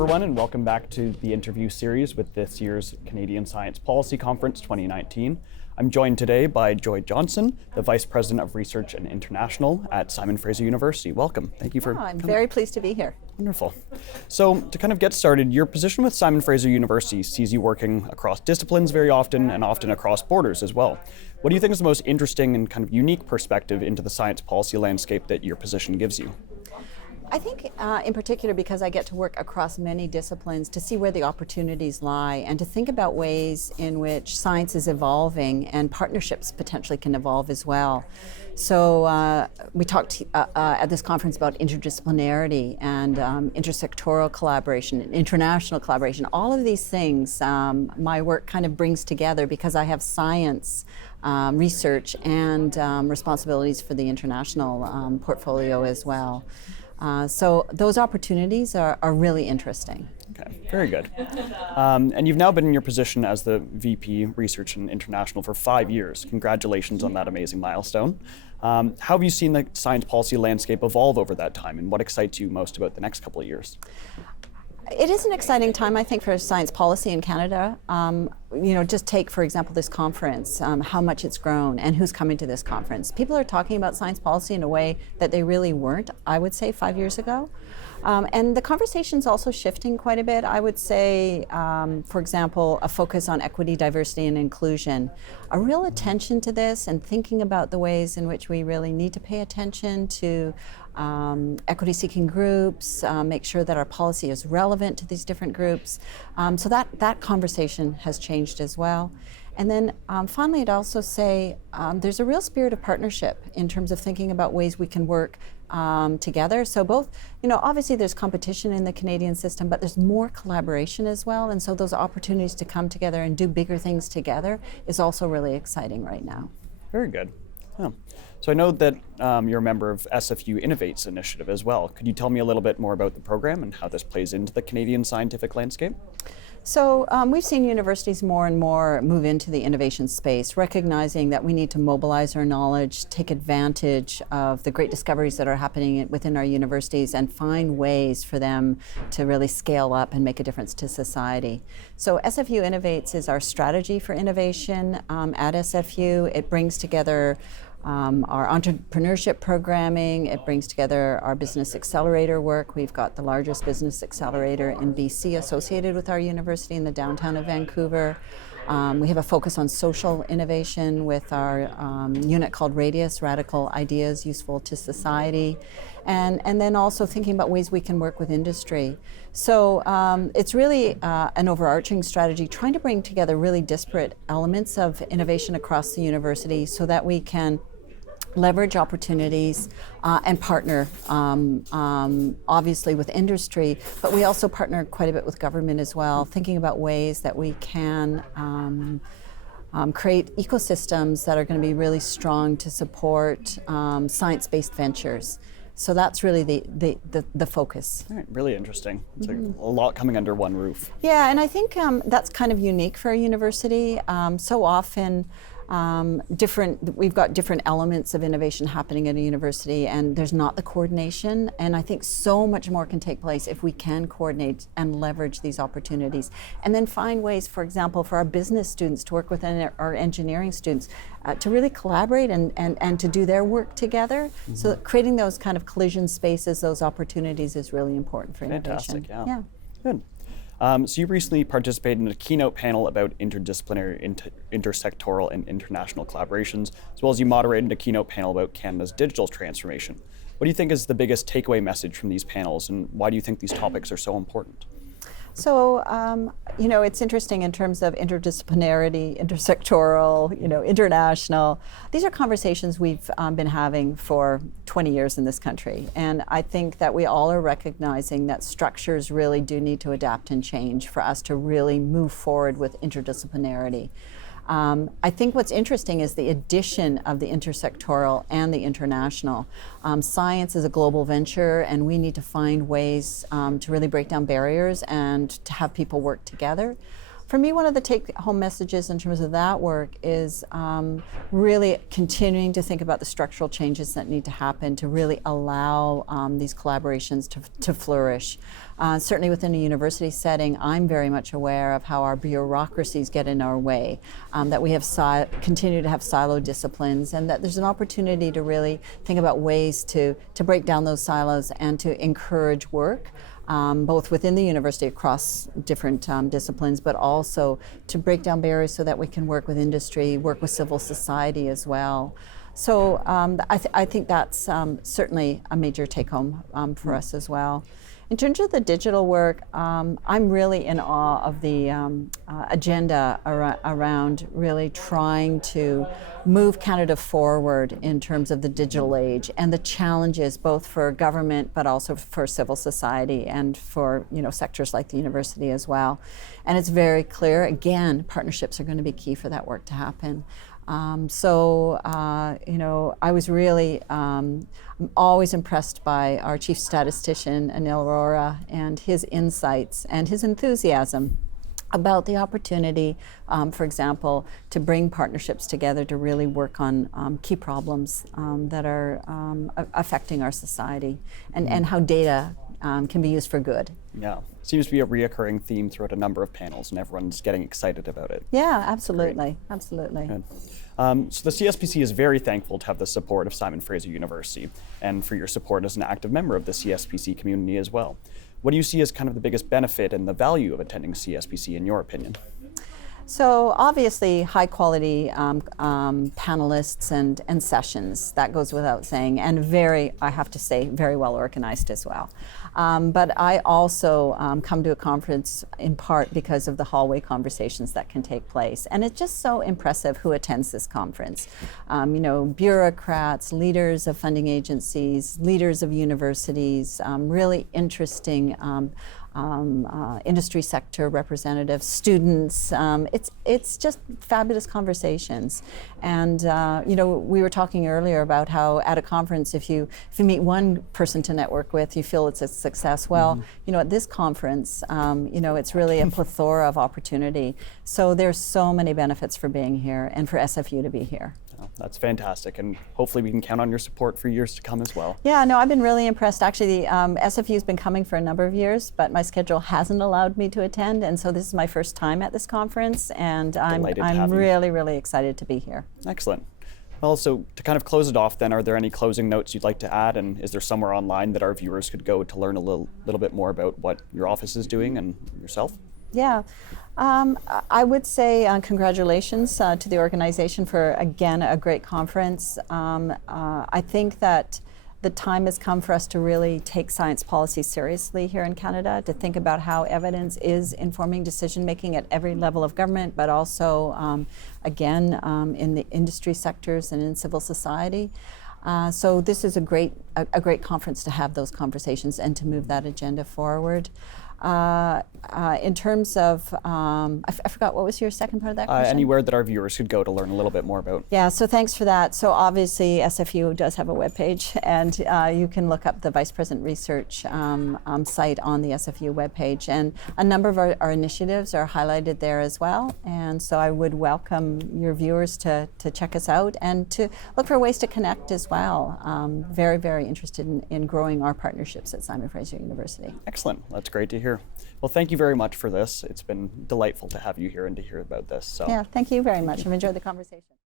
everyone, and welcome back to the interview series with this year's Canadian Science Policy Conference 2019. I'm joined today by Joy Johnson, the Vice President of Research and International at Simon Fraser University. Welcome. Thank you for I'm very pleased to be here. Wonderful. So to kind of get started, your position with Simon Fraser University sees you working across disciplines very often and often across borders as well. What do you think is the most interesting and kind of unique perspective into the science policy landscape that your position gives you? I think in particular because I get to work across many disciplines to see where the opportunities lie and to think about ways in which science is evolving and partnerships potentially can evolve as well. So we talked at this conference about interdisciplinarity and intersectoral collaboration, international collaboration. All of these things my work kind of brings together because I have science, research, and responsibilities for the international portfolio as well. So those opportunities are really interesting. Okay, very good. And you've now been in your position as the VP Research and International for 5 years. Congratulations on that amazing milestone. How have you seen the science policy landscape evolve over that time, and what excites you most about the next couple of years? It is an exciting time, I think, for science policy in Canada. Just take, for example, this conference, how much it's grown and who's coming to this conference. People are talking about science policy in a way that they really weren't, I would say, 5 years ago. And the conversation's also shifting quite a bit. I would say, for example, a focus on equity, diversity, and inclusion. A real attention to this and thinking about the ways in which we really need to pay attention to equity-seeking groups, make sure that our policy is relevant to these different groups. So that conversation has changed as well. And then finally, I'd also say there's a real spirit of partnership in terms of thinking about ways we can work together. So both, obviously there's competition in the Canadian system, but there's more collaboration as well. And so those opportunities to come together and do bigger things together is also really exciting right now. Very good. Oh. So I know that you're a member of SFU Innovates initiative as well. Could you tell me a little bit more about the program and how this plays into the Canadian scientific landscape? So we've seen universities more and more move into the innovation space, recognizing that we need to mobilize our knowledge, take advantage of the great discoveries that are happening within our universities and find ways for them to really scale up and make a difference to society. So SFU Innovates is our strategy for innovation at SFU. It brings together our entrepreneurship programming. It brings together our business accelerator work. We've got the largest business accelerator in BC associated with our university in the downtown of Vancouver. We have a focus on social innovation with our unit called Radius, Radical Ideas Useful to Society. And then also thinking about ways we can work with industry. So it's really an overarching strategy, trying to bring together really disparate elements of innovation across the university so that we can leverage opportunities and partner, obviously, with industry, but we also partner quite a bit with government as well, thinking about ways that we can create ecosystems that are going to be really strong to support science-based ventures. So that's really the focus. All right, really interesting. It's a lot coming under one roof. Yeah, and I think that's kind of unique for a university. So often, we've got different elements of innovation happening at a university, and there's not the coordination. And I think so much more can take place if we can coordinate and leverage these opportunities. And then find ways, for example, for our business students to work with our engineering students to really collaborate and to do their work together. Mm-hmm. So creating those kind of collision spaces, those opportunities is really important for innovation. Fantastic, yeah. Good. So you recently participated in a keynote panel about interdisciplinary, intersectoral, and international collaborations, as well as you moderated a keynote panel about Canada's digital transformation. What do you think is the biggest takeaway message from these panels, and why do you think these topics are so important? So, it's interesting in terms of interdisciplinarity, intersectoral, international. These are conversations we've been having for 20 years in this country. And I think that we all are recognizing that structures really do need to adapt and change for us to really move forward with interdisciplinarity. I think what's interesting is the addition of the intersectoral and the international. Science is a global venture, and we need to find ways to really break down barriers and to have people work together. For me, one of the take-home messages in terms of that work is really continuing to think about the structural changes that need to happen to really allow these collaborations to flourish. Certainly within a university setting, I'm very much aware of how our bureaucracies get in our way, that we have continue to have siloed disciplines, and that there's an opportunity to really think about ways to break down those silos and to encourage work. Both within the university across different disciplines, but also to break down barriers so that we can work with industry, work with civil society as well. So I think that's certainly a major take-home for us as well. In terms of the digital work, I'm really in awe of the agenda around really trying to move Canada forward in terms of the digital age and the challenges both for government but also for civil society and for sectors like the university as well. And it's very clear, again, partnerships are going to be key for that work to happen. I was really always impressed by our chief statistician, Anil Arora, and his insights and his enthusiasm about the opportunity, for example, to bring partnerships together to really work on key problems that are affecting our society and how data can be used for good. Yeah, seems to be a reoccurring theme throughout a number of panels, and everyone's getting excited about it. Yeah, absolutely, absolutely. Good. So the CSPC is very thankful to have the support of Simon Fraser University, and for your support as an active member of the CSPC community as well. What do you see as kind of the biggest benefit and the value of attending CSPC in your opinion? So obviously high quality panelists and sessions, that goes without saying, and I have to say, very well organized as well. But I also come to a conference in part because of the hallway conversations that can take place. And it's just so impressive who attends this conference. Bureaucrats, leaders of funding agencies, leaders of universities, really interesting industry sector representatives, students. It's just fabulous conversations. And we were talking earlier about how at a conference, if you meet one person to network with, you feel it's a success. Well, at this conference, it's really a plethora of opportunity. So there's so many benefits for being here and for SFU to be here. That's fantastic, and hopefully we can count on your support for years to come as well. Yeah, no, I've been really impressed. Actually, the SFU's been coming for a number of years, but my schedule hasn't allowed me to attend, and so this is my first time at this conference, and I'm really, really excited to be here. Excellent. Well, so to kind of close it off then, are there any closing notes you'd like to add, and is there somewhere online that our viewers could go to learn a little bit more about what your office is doing and yourself? Yeah. I would say congratulations to the organization for, again, a great conference. I think that the time has come for us to really take science policy seriously here in Canada, to think about how evidence is informing decision making at every level of government, but also, again, in the industry sectors and in civil society. So this is a great conference to have those conversations and to move that agenda forward. In terms of, I forgot, what was your second part of that question? Anywhere that our viewers could go to learn a little bit more about. Yeah, so thanks for that. So obviously SFU does have a webpage, and you can look up the Vice President Research site on the SFU webpage, and a number of our initiatives are highlighted there as well. And so I would welcome your viewers to check us out and to look for ways to connect as well. Very, very interested in growing our partnerships at Simon Fraser University. Excellent. That's great to hear. Well, thank you very much for this. It's been delightful to have you here and to hear about this. So. Yeah, thank you very much. I've enjoyed the conversation.